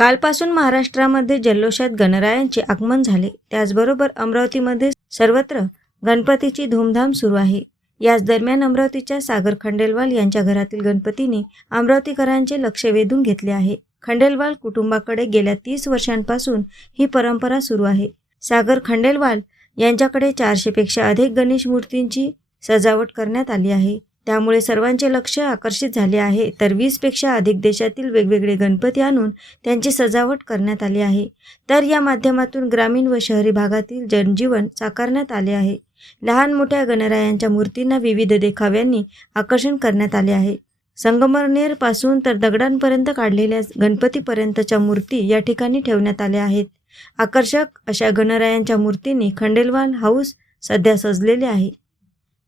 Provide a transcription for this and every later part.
कालपासून महाराष्ट्रामध्ये जल्लोषात गणरायांचे आगमन झाले. त्याचबरोबर अमरावतीमध्ये सर्वत्र गणपतीची धूमधाम सुरू आहे. याच दरम्यान अमरावतीच्या सागर खंडेलवाल यांच्या घरातील गणपतीने अमरावतीकरांचे लक्ष वेधून घेतले आहे. खंडेलवाल कुटुंबाकडे गेल्या तीस वर्षांपासून ही परंपरा सुरू आहे. सागर खंडेलवाल यांच्याकडे चारशेपेक्षा अधिक गणेश मूर्तींची सजावट करण्यात आली आहे. त्यामुळे सर्वांचे लक्ष आकर्षित झाले आहे. तर वीसपेक्षा अधिक देशातील वेगवेगळे गणपती आणून त्यांची सजावट करण्यात आली आहे. तर या माध्यमातून ग्रामीण व शहरी भागातील जनजीवन साकारण्यात आले आहे. लहान मोठ्या गणरायांच्या मूर्तींना विविध देखाव्यांनी आकर्षण करण्यात आले आहे. संगमरनेरपासून तर दगडांपर्यंत काढलेल्या गणपतीपर्यंतच्या मूर्ती या ठिकाणी ठेवण्यात आल्या आहेत. आकर्षक अशा गणरायांच्या मूर्तींनी खंडेलवान हाऊस सध्या सजलेले आहे.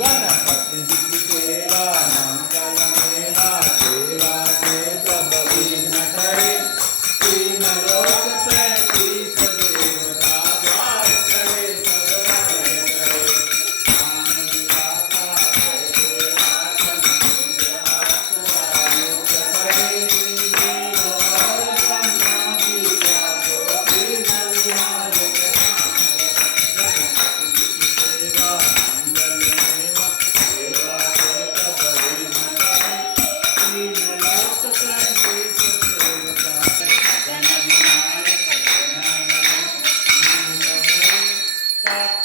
ganapati vigraha